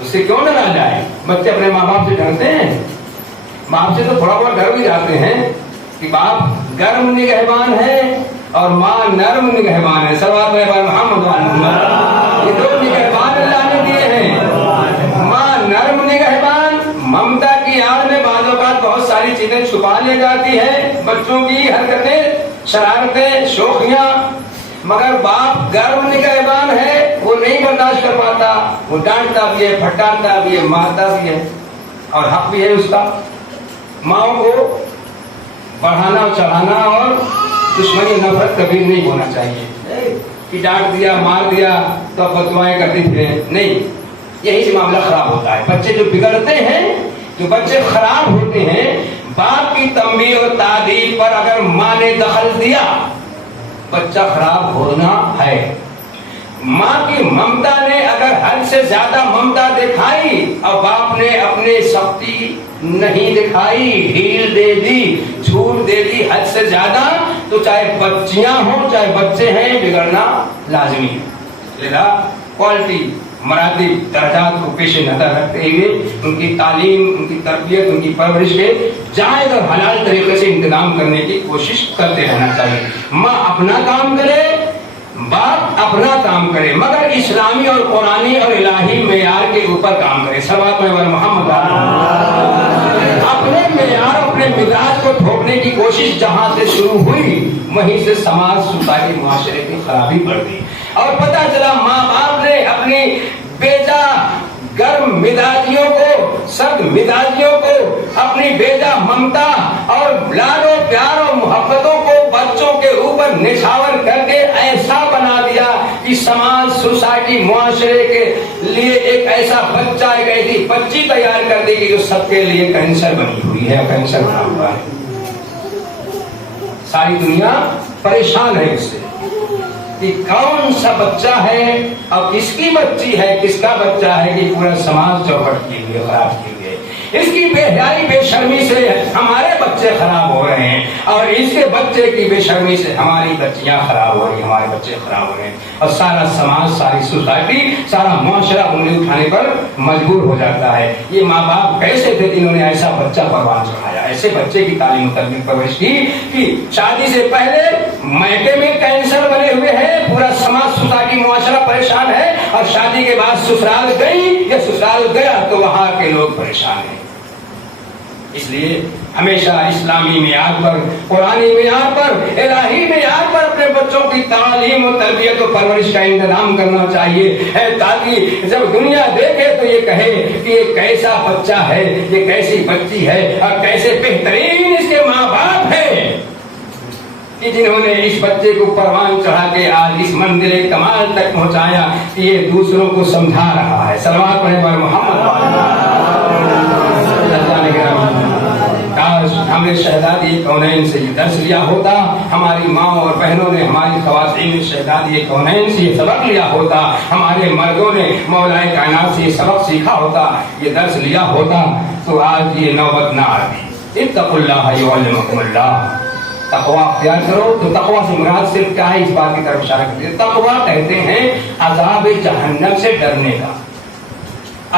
اس سے کیوں ڈرا جائے؟ بچے اپنے ماں باپ سے ڈرتے ہیں، باپ سے تو تھوڑا بہت ڈر بھی جاتے ہیں کہ باپ گرم نگہبان ہے اور ماں نرم نگہبان ہے۔ صلوات محمد یہ دو نگہبان اللہ نے دیے ہیں، ماں نرم نگہبان، ممتا کی آڑ میں بعض اوقات بہت ساری چیزیں چھپا لی جاتی ہیں، بچوں کی حرکتیں، شرارتیں، شوخیاں، مگر باپ گرم نگہبان ہے، وہ نہیں برداشت کر پاتا، وہ ڈانٹتا بھی ہے، پھٹارتا بھی ہے، مارتا بھی ہے، اور حق بھی ہے اس کا۔ ماؤں کو بڑھانا چڑھانا اور دشمنی نفرت کبھی نہیں ہونا چاہیے کہ ڈانٹ دیا مار دیا تو اب بددعائیں کرتی پھرے، نہیں، یہی سے معاملہ خراب ہوتا ہے۔ بچے جو بگڑتے ہیں، جو بچے خراب ہوتے ہیں، باپ کی تنبیہ اور تعدیل پر اگر ماں نے دخل دیا، بچہ خراب ہونا ہے۔ ماں کی ممتا نے اگر حد سے زیادہ ممتا دکھائی اور باپ نے اپنے سختی نہیں دکھائی، ڈھیل دے دی، چھوٹ دے دی حد سے زیادہ، تو چاہے بچیاں ہوں چاہے بچے ہیں، بگڑنا لازمی ہے۔ لہذا کوالٹی، مراتب، درجات کو پیش نظر رکھتے ہوئے ان کی تعلیم، ان کی تربیت، ان کی پرورش کے جائز اور حلال طریقے سے انتظام کرنے کی کوشش کرتے رہنا چاہیے۔ ماں اپنا کام کرے، باپ اپنا کام کرے، مگر اسلامی اور قرآنی اور الہی معیار کے اوپر کام کرے۔ صلوات محمد اپنے معیار، اپنے مزاج کو ٹھوکنے کی کوشش جہاں سے شروع ہوئی، وہیں سے سماج، سوسائٹی، معاشرے کی خرابی بڑھ گئی، اور پتہ چلا ماں باپ نے اپنی بیجا گرم مزاجیوں کو، سخت مزاجیوں کو، اپنی بیجا ممتا اور لاڈ و پیار و محبتوں کو بچوں کے اوپر نچھاور کر کے ایسا بنا دیا کہ سماج، سوسائٹی، معاشرے کے لیے ایک ایسا بچہ، ایک ایسی بچی تیار کر دے گی جو سب کے لیے کینسر بنی ہوئی ہے، کینسر بنا ہوا ہے۔ ساری دنیا پریشان ہے اس سے کہ کون سا بچہ ہے اور کس کی بچی ہے، کس کا بچہ ہے کہ پورا سماج چوپٹ کیے ہوئے، خراب کیے ہوئے۔ اس کی بے حیائی، بے شرمی سے ہمارے بچے خراب ہو رہے ہیں، اور اس کے بچے کی بے شرمی سے ہماری بچیاں خراب ہو رہی ہیں، ہمارے بچے خراب ہو رہے ہیں، اور سارا سماج، ساری سوسائٹی، سارا معاشرہ انگلی اٹھانے پر مجبور ہو جاتا ہے۔ یہ ماں باپ کیسے تھے جنہوں نے ایسا بچہ پروان چڑھایا، ایسے بچے کی تعلیم و تربیت پرورش کی کہ شادی سے پہلے میکے میں کینسر بنے ہوئے ہیں، پورا سماج، سوسائٹی، معاشرہ پریشان ہے، اور شادی کے بعد سسرال گئی یا سسرال گیا تو وہاں کے لوگ پریشان ہیں۔ اس لیے ہمیشہ اسلامی معیار پر، قرآنی معیار پر، الہی معیار پر اپنے بچوں کی تعلیم و تربیت و پرورش کا انتظام کرنا چاہیے، تاکہ جب دنیا دیکھے تو یہ کہے کہ یہ کیسا بچہ ہے، یہ کیسی بچی ہے، اور کیسے بہترین اس کے ماں باپ ہیں کہ جنہوں نے اس بچے کو پروان چڑھا کے آج اس منزل کمال تک پہنچایا کہ یہ دوسروں کو سمجھا رہا ہے۔ صلوات پر محمد۔ کاش ہم نے شہزادی کونین سے یہ درس لیا ہوتا، ہماری ماں اور بہنوں نے، ہماری خواتین شہزادی کونین سے یہ سبق لیا ہوتا، ہمارے مردوں نے مولا کائنات سے یہ سبق سیکھا ہوتا، یہ درس لیا ہوتا، تو آج یہ نوبت نہ آتی۔ اتقوا اللہ یعلمکم اللہ، تقوی اختیار کرو۔ تو تقوی سے مراد صرف کیا ہے، اس بات کی طرف اشارہ کرتے ہیں، تقوی کہتے ہیں عذاب جہنم سے ڈرنے کا،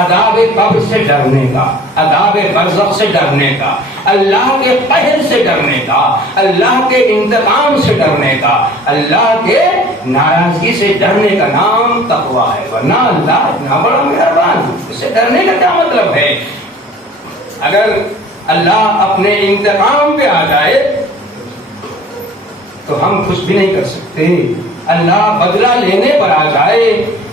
عذاب قبر سے ڈرنے کا، عذاب برزخ سے ڈرنے کا، اللہ کے قہر سے ڈرنے کا، اللہ کے انتقام سے ڈرنے کا، اللہ کے ناراضگی سے ڈرنے کا نام تقویٰ ہے۔ ورنہ اللہ اتنا بڑا مہربان، اس سے ڈرنے کا کیا مطلب ہے؟ اگر اللہ اپنے انتقام پہ آ جائے تو ہم کچھ بھی نہیں کر سکتے، اللہ بدلہ لینے پر آ جائے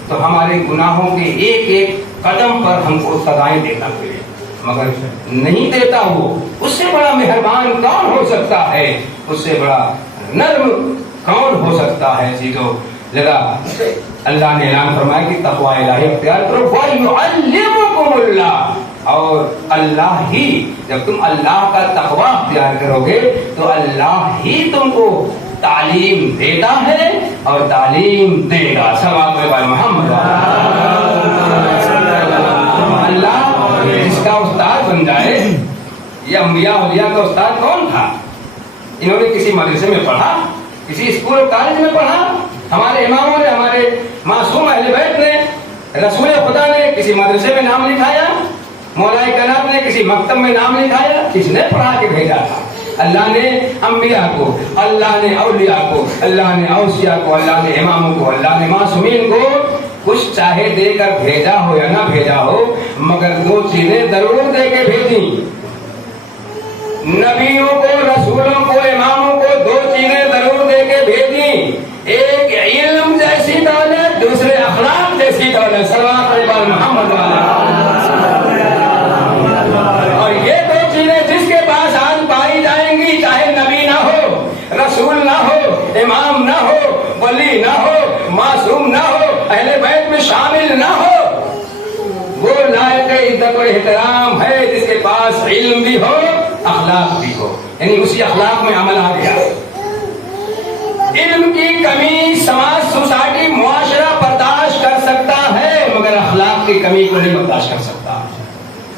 تو ہمارے گناہوں کے ایک ایک قدم پر ہم کو سزائیں دینا پڑے، مگر نہیں دیتا وہ۔ اس سے بڑا مہربان کون ہو سکتا ہے؟ اس سے بڑا نرم کون ہو سکتا ہے؟ تو لگا اللہ نے اعلان فرمایا کہ تقوی الہی اختیار کرو، وَيُعَلِّمُكُمُ اللَّهُ، اور اللہ ہی، جب تم اللہ کا تقوی اختیار کرو گے تو اللہ ہی تم کو تعلیم دیتا ہے اور تعلیم دے گا۔ ثواب میں محمد اللہ جس کا استاد بن جائے، یہ انبیاء اولیاء کا استاد کون تھا؟ انہوں نے کسی مدرسے میں پڑھا، کسی اسکول اور کالج میں پڑھا؟ ہمارے اماموں نے، ہمارے معصوم اہل بیت نے، رسول خدا نے کسی مدرسے میں نام لکھایا؟ مولا کائنات نے کسی مکتب میں نام لکھایا؟ کس نے پڑھا کے بھیجا تھا؟ اللہ نے انبیاء کو، اللہ نے اولیاء کو، اللہ نے اوصیاء کو، اللہ نے اماموں کو، اللہ نے معصومین کو کچھ چاہے دے کر بھیجا ہو یا نہ بھیجا ہو، مگر دو چیزیں ضرور دے کے بھیجی۔ نبیوں کو، رسولوں کو، اماموں کو دو چیزیں ضرور دے کے بھیجی، ایک علم جیسی دولت، دوسرے اخلاق جیسی دولت۔ صلوات علی محمد اور یہ دو چیزیں جس کے پاس آج پائی جائیں گی، چاہے نبی نہ ہو، رسول نہ ہو، امام نہ ہو، ولی نہ ہو، معصوم نہ ہو، اہل بیت میں شامل نہ ہو، وہ لائق عزت و احترام ہے جس کے پاس علم بھی ہو، اخلاق بھی ہو، یعنی اسی اخلاق میں عمل آ گیا۔ علم کی کمی سماج، سوسائٹی، معاشرہ برداشت کر سکتا ہے، مگر اخلاق کی کمی کو نہیں برداشت کر سکتا۔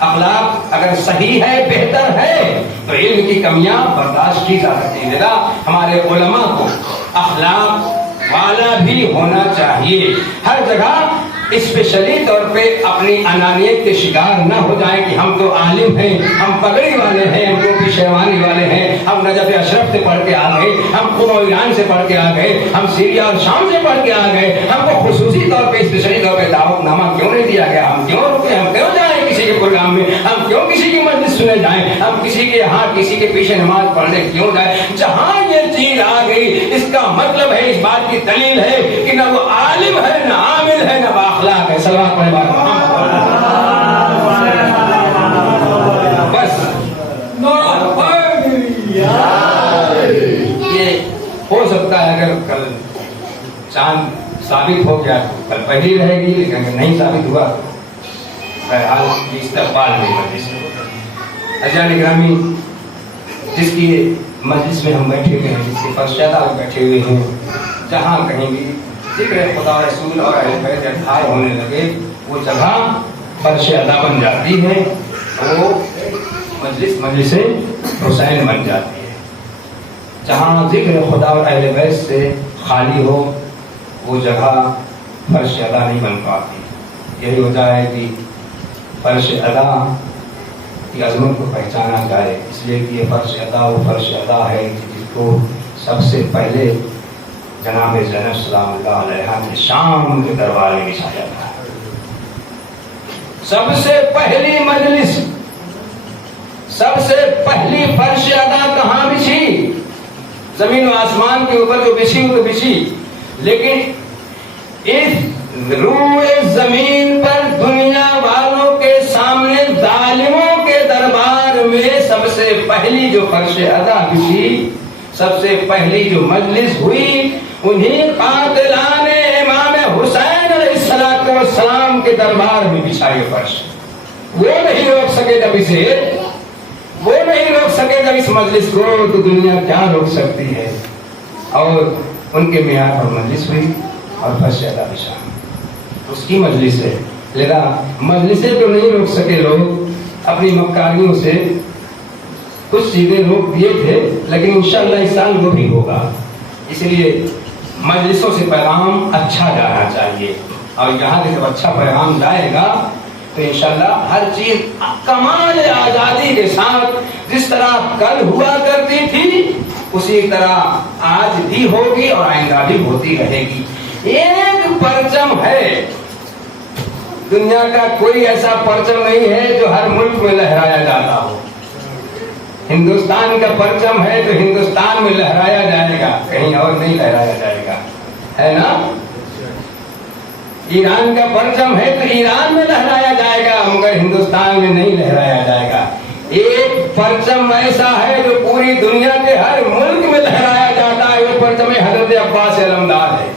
اخلاق اگر صحیح ہے، بہتر ہے، تو علم کی کمیاں برداشت کی جا سکتی ہیں۔ ہمارے علماء کو اخلاق والا بھی ہونا چاہیے، ہر جگہ اسپیشلی طور پہ اپنی انانیت کے شکار نہ ہو جائیں کہ ہم تو عالم ہیں، ہم پگڑی والے ہیں، ہم ٹوپی شیروانی والے ہیں، ہم نجف اشرف سے پڑھ کے آ گئے، ہم قم ایران سے پڑھ کے آ گئے، ہم سیریا اور شام سے پڑھ کے آ گئے، ہم کو خصوصی طور پہ اسپیشلی طور پہ دعوت نامہ کیوں نہیں دیا گیا؟ ہم کیوں رکے؟ ہم کیوں جائیں کسی کے پروگرام میں؟ ہم کیوں کسی کی مجلس سنے جائیں؟ ہم کسی کے ہاں کسی کے پیچھے نماز پڑھنے کیوں جائیں؟ جہاں یہ چیز آ گئی، اس کا مطلب ہے، اس بات کی دلیل ہے کہ نہ وہ عالم ہے، نہ عامل ہے، نہ باخلاق ہے۔ صلوات پڑھے بس یہ ہو سکتا ہے اگر کل چاند ثابت ہو گیا تو کل پہلی رہے گی، لیکن اگر نہیں ثابت ہوا تو بہرحال استقبال نہیں مجلس اجان گرامی، جس کی مجلس میں ہم بیٹھے ہوئے ہیں، جس کے فرشادہ بیٹھے ہوئے ہیں، جہاں کہیں بھی ذکر خدا رسول اور اہل بیت اٹھائے ہونے لگے، وہ جگہ فرش ادا بن جاتی ہے، وہ مجلس حسین بن جاتی ہے۔ جہاں ذکر خدا اور اہل بیت سے خالی ہو، وہ جگہ فرش ادا نہیں بن پاتی۔ یہی وجہ ہے کہ فرش ادا کی عظمت کو پہچانا جائے، اس لیے کہ یہ فرش ادا وہ فرش ادا ہے جس کو سب سے پہلے جناب زینب سلام اللہ علیہ نے شام کے دربار میں بچھایا تھا۔ سب سے پہلی مجلس، سب سے پہلی فرش ادا کہاں بچھی؟ زمین و آسمان کے اوپر جو بچھی وہ بچھی، لیکن اس روئے زمین پر دنیا والوں کے سامنے ظالموں کے دربار میں سب سے پہلی جو فرش ادا بچھی، سب سے پہلی جو مجلس ہوئی، انہیں قاتلان امام حسین علیہ السلام کے دربار میں بچھائی فرش۔ وہ نہیں روک سکے جب اسے، وہ نہیں روک سکے جب اس مجلس کو، تو دنیا کیا روک سکتی ہے؟ اور ان کے معیار پر مجلس ہوئی اور فرش ادا بچھا، اس کی مجلس ہے۔ لہذا مجلسیں تو نہیں روک سکے لوگ، اپنی مکاریوں سے کچھ چیزیں روک دیے تھے، لیکن انشاءاللہ اس سال وہ بھی ہوگا۔ اس لیے مجلسوں سے پیغام اچھا جانا چاہیے، اور یہاں سے جب اچھا پیغام جائے گا تو انشاءاللہ ہر چیز کمال آزادی کے ساتھ جس طرح کل ہوا کرتی تھی اسی طرح آج بھی ہوگی اور آئندہ بھی ہوتی رہے گی۔ ایک پرچم ہے، دنیا کا کوئی ایسا پرچم نہیں ہے جو ہر ملک میں لہرایا جاتا ہو۔ ہندوستان کا پرچم ہے تو ہندوستان میں لہرایا جائے گا، کہیں اور نہیں لہرایا جائے گا، ہے نا؟ ایران کا پرچم ہے تو ایران میں لہرایا جائے گا مگر ہندوستان میں نہیں لہرایا جائے گا۔ ایک پرچم ایسا ہے جو پوری دنیا کے ہر ملک میں لہرایا جاتا ہے، وہ پرچم حضرت عباس علمدار ہے،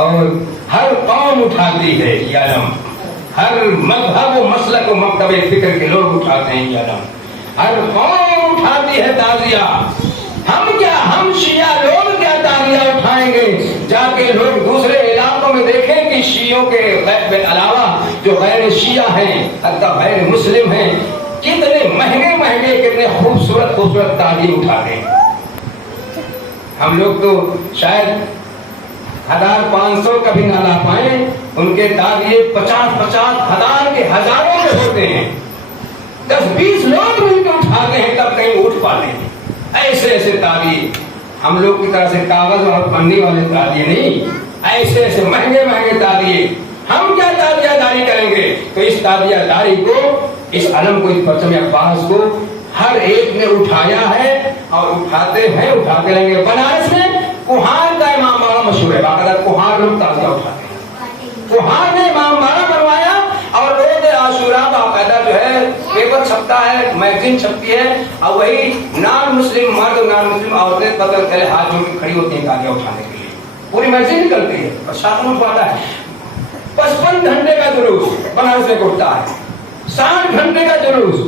اور ہر قوم اٹھاتی ہے یہ علم، ہر مذہب و مسلک و مکتب فکر کے لوگ اٹھاتے ہیں یہ علم، ہر قوم اٹھاتی ہے تعزیہ۔ ہم شیعہ لوگ کیا تعزیہ اٹھائیں گے؟ جا کے لوگ دوسرے علاقوں میں دیکھیں کہ شیعوں کے علاوہ جو غیر شیعہ ہیں، حتی غیر مسلم ہیں، کتنے مہنگے کتنے خوبصورت تعزیے اٹھاتے ہیں۔ ہم لوگ تو شاید 1500 کا بھی نہ لا پائیں، ان کے تعزیے 50 ہزار کے ہزاروں میں ہوتے ہیں۔ 10-20 لوگ مل کے اٹھاتے ہیں تب کہیں اٹھ پاتے ہیں۔ ایسے تعزیے، ہم لوگ کی طرح سے کاغذ اور پنی والے تعزیے نہیں، ایسے مہنگے تعزیے۔ ہم کیا تعزیہ داری کریں گے؟ تو اس تعزیہ داری کو، اس علم کو، اس پرچم عباس کو ہر ایک نے اٹھایا ہے اور اٹھاتے ہیں، اٹھاتے رہیں گے۔ بنارس میں کوہان کا امام باڑہ مشہور ہے، باقاعدہ کوہان لوگ تعزیہ اٹھاتے ہیں۔ کوہان نے امام باڑہ بنوایا اور روز عاشوراء باقاعدہ جو ہے پیپر چھپتا ہے، میگزین چھپتی ہے، اور وہی نان مسلم مرد اور نان مسلم عورتیں قتل پہلے ہاتھ جوڑ کے کھڑی ہوتی ہیں تعزیہ اٹھانے کے لیے، پوری میگزین نکلتی ہے، پرشاسن اٹھواتا ہے۔ 55 گھنٹے کا جلوس بنارس میں اٹھتا ہے، 60 گھنٹے کا جلوس،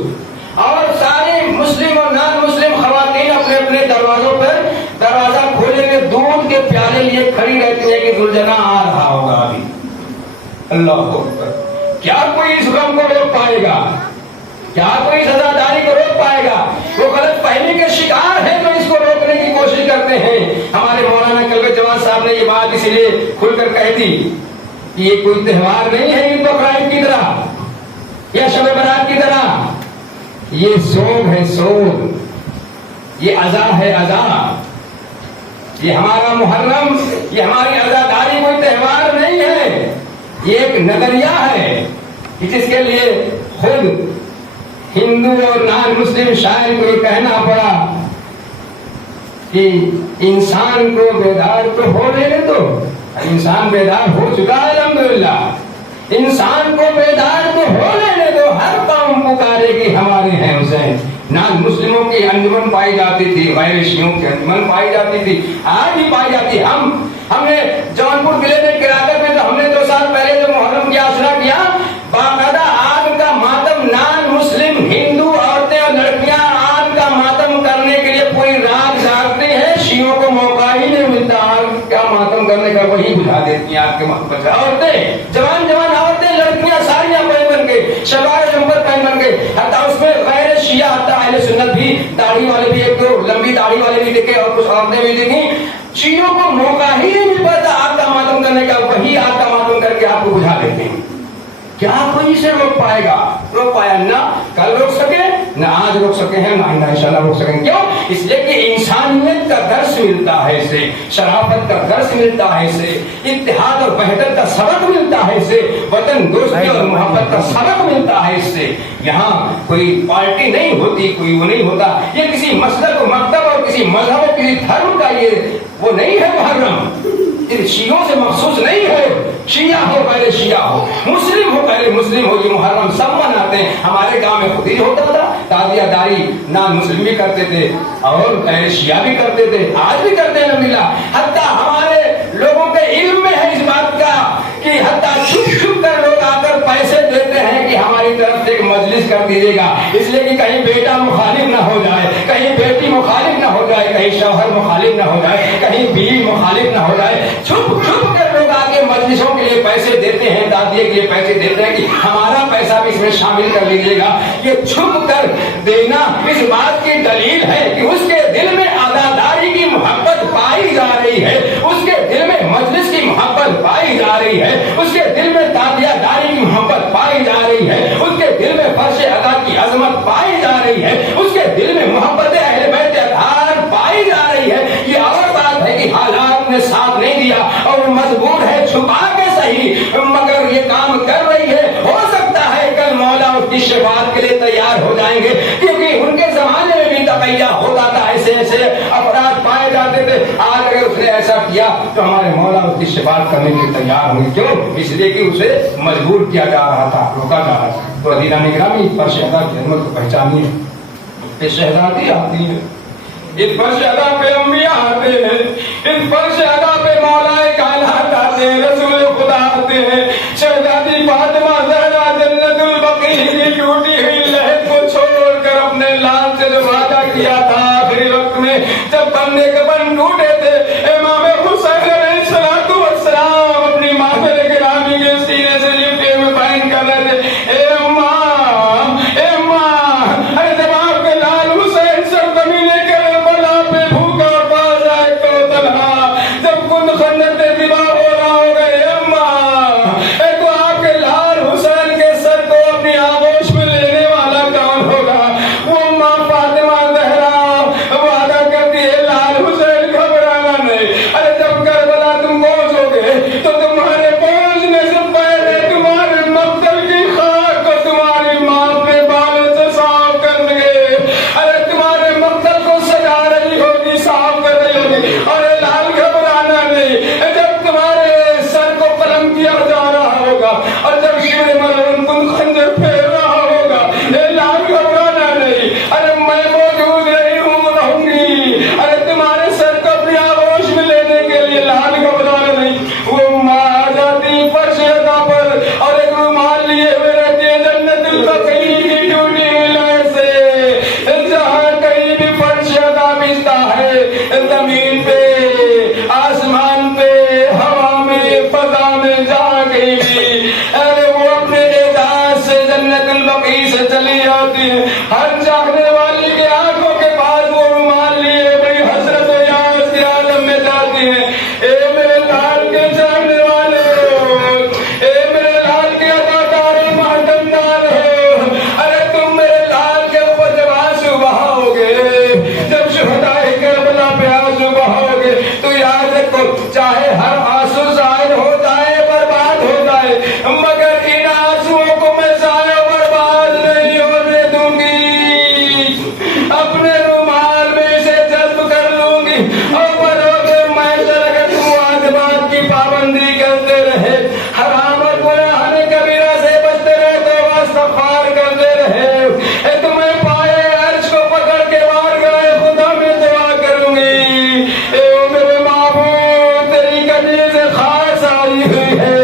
اور سارے مسلم اور نان مسلم خواتین اپنے اپنے دروازوں پر دروازہ کھولے ہوئے دودھ کے پیالے لیے کھڑی رہتی ہے کہ ذوالجناح آ رہا ہوگا ابھی۔ اللہ اکبر! کیا کوئی اس غم کو روک پائے گا؟ کیا کوئی سزا داری کو روک پائے گا؟ وہ غلط فہمی کے شکار ہیں تو اس کو روکنے کی کوشش کرتے ہیں۔ ہمارے مولانا کلب جواد صاحب نے یہ بات اسی لیے کھل کر کہہ دی کہ یہ کوئی تہوار نہیں ہے عید بقرعید کی طرح یا شب برات کی طرح، یہ سوگ ہے، سوگ، یہ عزا ہے، عزا۔ یہ ہمارا محرم، یہ ہماری عزاداری کوئی تہوار نہیں ہے، یہ ایک نظریہ ہے جس کے لیے خود ہندو اور نان مسلم شاعر کو یہ کہنا پڑا کہ انسان کو بیدار تو ہو لینے دو۔ انسان بیدار ہو چکا ہے الحمدللہ، انسان کو بیدار تو ہو لینے دو۔ ہر قوم پکارے گی ہمارے ہیں حسین۔ نان مسلموں کی انجمن پائی جاتی تھی، غیر شیعوں کی انجمن پائی جاتی تھی، آج بھی پائی جاتی۔ ہم نے جونپور ضلع میں کراکر میں تو ہم نے 2 سال پہلے جو محرم کی عاشورہ کیا، باقاعدہ آگ کا ماتم، نان مسلم ہندو عورتیں اور لڑکیاں آگ کا ماتم کرنے کے لیے پوری رات جاگتی ہیں، شیعوں کو موقع ہی نہیں ملتا آگ کا ماتم کرنے کا، وہی بجھا دیتی ہیں آگ کے محبت سے۔ عورتیں، جوان عورتیں، لڑکیاں ساڑیاں پہن کے، شلوار جمپر پہن کے، حتیٰ اس میں غیر شیعہ، حتیٰ اہل سنت بھی، داڑھی والے بھی، ایک دو لمبی داڑھی والے بھی دیکھے اور کچھ عورتیں بھی دیکھیں۔ شیعوں کو موقع ہی نہیں مل پاتا آگ کا ماتم کرنے کا، وہی آگ کا ماتم کر کے آپ کو بجھا دیتے ہیں۔ کیا کوئی اسے روک پائے گا؟ روک پایا نہ کل روک سکے، نہ آج روک سکے ہیں، نہ آئندہ انشاءاللہ روک سکیں۔ کیوں؟ اس لیے کہ انسانیت کا درس ملتا ہے اسے، شرافت کا درس ملتا ہے اسے، اتحاد اور وحدت کا سبق ملتا ہے اسے، وطن دوستی اور محبت کا سبق ملتا ہے اس سے۔ یہاں کوئی پارٹی نہیں ہوتی، کوئی وہ نہیں ہوتا، یہ کسی مسلک و مکتب اور کسی مذہب اور کسی دھرم کا یہ وہ نہیں ہے محرم، شیعوں سے مخصوص نہیں ہے۔ شیعہ ہو غیر شیعہ ہو، مسلم ہو غیر مسلم ہو، یہ محرم سب مناتے ہیں۔ ہمارے گاؤں میں خود ہی ہوتا تھا تعزیہ داری، نان مسلم بھی کرتے تھے اور غیر شیعہ بھی کرتے تھے، آج بھی کرتے ہیں الحمدللہ۔ حتیٰ ہمارے لوگوں کے علم میں ہے اس بات کا کہ حتیٰ چھپ چھپ کر لوگ آ کر پیسے دیتے ہیں کہ ہماری طرف سے ایک مجلس کر دیجیے گا، اس لیے کہ کہیں بیٹا مخالف نہ ہو جائے، کہیں بیٹی مخالف نہ ہو جائے، کہیں شوہر مخالف نہ ہو جائے، کہیں بیوی مخالف نہ ہو جائے۔ چھپ چھپ کر لوگ آگے مجلسوں کے لیے پیسے دیتے ہیں، تعزیے کے لیے پیسے دیتے ہیں کہ ہمارا پیسہ بھی اس میں شامل کر لیجیے گا۔ یہ چھپ کر دینا اس بات کی دلیل ہے کہ اس کے دل میں عزاداری کی محبت پائی جا رہی ہے، اس کے دل میں مجلس کی محبت پائی جا رہی ہے، اس کے دل میں تعزیہ داری کی محبت پائی پائی جا رہی ہے، اس کے دل میں فرش ادا کی عظمت پائی جا رہی ہے، اس کے دل میں محبت اہل بیت اطہار پائی جا رہی ہے. یہ اور بات ہے کہ حالات نے ساتھ نہیں دیا اور وہ مجبور ہے چھپا کے صحیح، مگر یہ کام کر رہی ہے. ہو سکتا ہے کل مولا اس کی شفاعت کے لیے تیار ہو جائیں گے، کیونکہ ان کے زمانے میں بھی تقیہ ہوتا تھا، ایسے ایسے افراد پائے جاتے تھے. آج اگر اس نے ایسا کیا تو ہمارے مولا اس کی شفاعت کرنے کے لیے تیار ہوں گے. کیوں؟ اس لیے کہ اسے مجبور کیا جا رہا تھا، روکا جا رہا تھا. تو عزیزان گرامی، فرش ادا کی عظمت کو پہچانیے. یہ شہزادی آتی ہے، اس فرش ادا پہ انبیاء آتے ہیں، اس فرش ادا پہ مولا کائنات آتے ہیں، رسول خدا آتے ہیں. شہزادی فاطمہ زہرا جنت البقیع کی ٹوٹی ہوئی لہد کو چھوڑ کر اپنے لال سے جو وعدہ کیا تھا آخری وقت میں جب بندے کے بن ٹوٹے تھے، امام حسین علیہ السلام اپنی محفل گرامی کے سینے سے لپٹے ہوئے بیان کر رہے تھے. اے اماں، اے اماں، ارے جب آپ کے لال حسین سرزمین کربلا پہ بھوکا پا جائے تو تنہا، جب کن خندق پہ ذبح ہو رہا ہوگا، اے اماں، اے تو آپ کے لال حسین کے سر کو اپنی آغوش میں لینے والا کون ہوگا؟ وہ اماں فاطمہ زہرا وعدہ کرتی ہے، لال حسین گھبرانا نہیں. ارے جب کربلا تم پہنچو گے تو تمہارے پہنچنے سے پہلے تمہارے مقتل کی خاک کو تمہاری ماں اپنے بالوں سے صاف کر دے. ارے تمہارے مقتل کو سجا رہی ہوگی، صاف کر رہی ہوگی. اور لال گھبرانا نہیں، جب تمہارے سر کو قلم کیا جا رہا ہوگا اور جب شیر مرہون کن خنجر پھیر رہا ہوگا، اے لال گھبرانا نہیں. ارے میں موجود رہی ہوں، رہوں گی. ارے تمہارے سر کو اپنی آغوش میں لینے کے لیے، لال گھبرانا نہیں. وہ ماں آ جاتی فرش ادا پر اور ایک رومال لیے ہوئے رہتی ہے جنت البقیع کی ٹوٹی ہوئی لہد سے. جہاں کہیں بھی فرش ادا بچتا ہے، زمین پہ، آسمان پہ، ہوا میں، فضا میں، جہاں کہیں بھی، ارے وہ اپنے اعزاز سے جنت البقیع سے چلی جاتی ہے. ہر چاہنے والی کے آنکھوں کے پاس وہ رومال لیے بڑی حسرت و یاس کے عالم میں جاتی ہے. اے میرے لال کے چاہنے والے ہو، اے میرے لال کے اداکار مہتمدار ہو، ارے تم میرے لال کے اوپر جب آنسو بہاؤ گے، جب شہدائے کربلا پہ آنسو بہاؤ گے، تو یاد رکھو چاہے ہر آنسو ظاہر ہو جائے، برباد ہو جائے، مگر ان آنسوؤں کو میں ضائع برباد نہیں ہونے دوں گی. اپنے رومال میں اسے جذب کر لوں گی اور بروز محشر اگر تم واجبات کی پابندی کرتے رہے، حرام اور گناہ کبیرہ سے بچتے رہے، توبہ استغفار کرتے رہے، تمہیں پائے عرش کو پکڑ کے بارگاہ خدا میں دعا کروں گی. اے میرے معبود، تیری کنیز خاص آئی ہوئی ہے.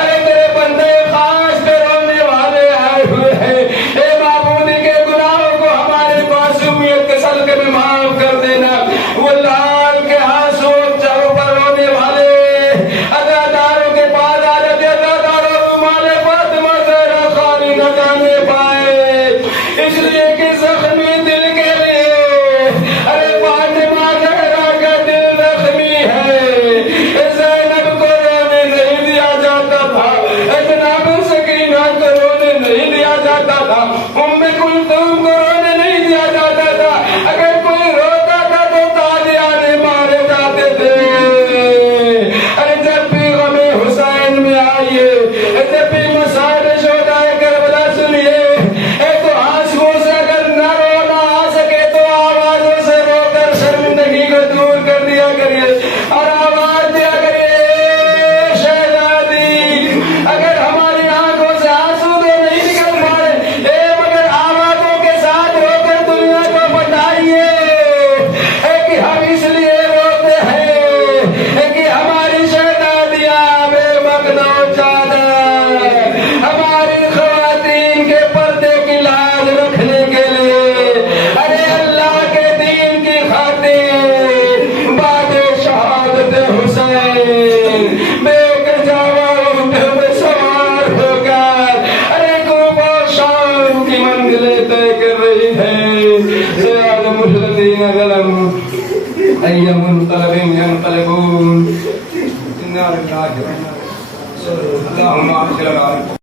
ارے تیرے بندے خاص پہ رونے والے آئے ہوئے ہیں. اے معبود کے گناہوں کو ہمارے معصومیت کے صدقے میں معاف کر دینا. وہ لال کے آنسو چاروں پر رونے والے اداداروں کے پاس آ جاتے، اداداروں رومال فاطمہ زہرا خالی نہ جانے پائے، اس لیے کہ زخمی دل کے لیے، ارے فاطمہ زہرا کا دل زخمی ہے. زینب کو رونے نہیں دیا جاتا تھا، جناب سکینہ کو رونے نہیں دیا جاتا تھا، ام کلثوم کو رونے نہیں دیا جاتا تھا. اگر کوئی روتا تھا تو تازیانے مارے جاتے تھے. ارے جب بھی غم حسین میں آئیے، جب بھی مسائل شہدائے کربلا سنیے، تو آنسوؤں سے اگر نہ رونا آ سکے تو آوازوں سے رو کر شرمندگی کو دور کر دیا کریے اور آواز دیا کریے، شہزادی اگر ہماری آنکھوں سے آنسو تو نہیں نکل پائے، مگر آوازوں کے ساتھ رو کر دنیا کو بتائیے کہ ہم اس لیے روتے ہیں کہ ہماری شہزادیاں بے وقت و چادر، ہماری خواتین کے پردے کی لاج رکھنے کے لیے، ارے اللہ کے دین کی خاطر بعد شہادت حسین بے کجاوا اونٹ میں سوار ہو کر ارے کوفہ شام کی منزلیں طے کر رہی ہے. سیادم الذین ظلموا ای منقلب ینقلبون. اللهم اجعل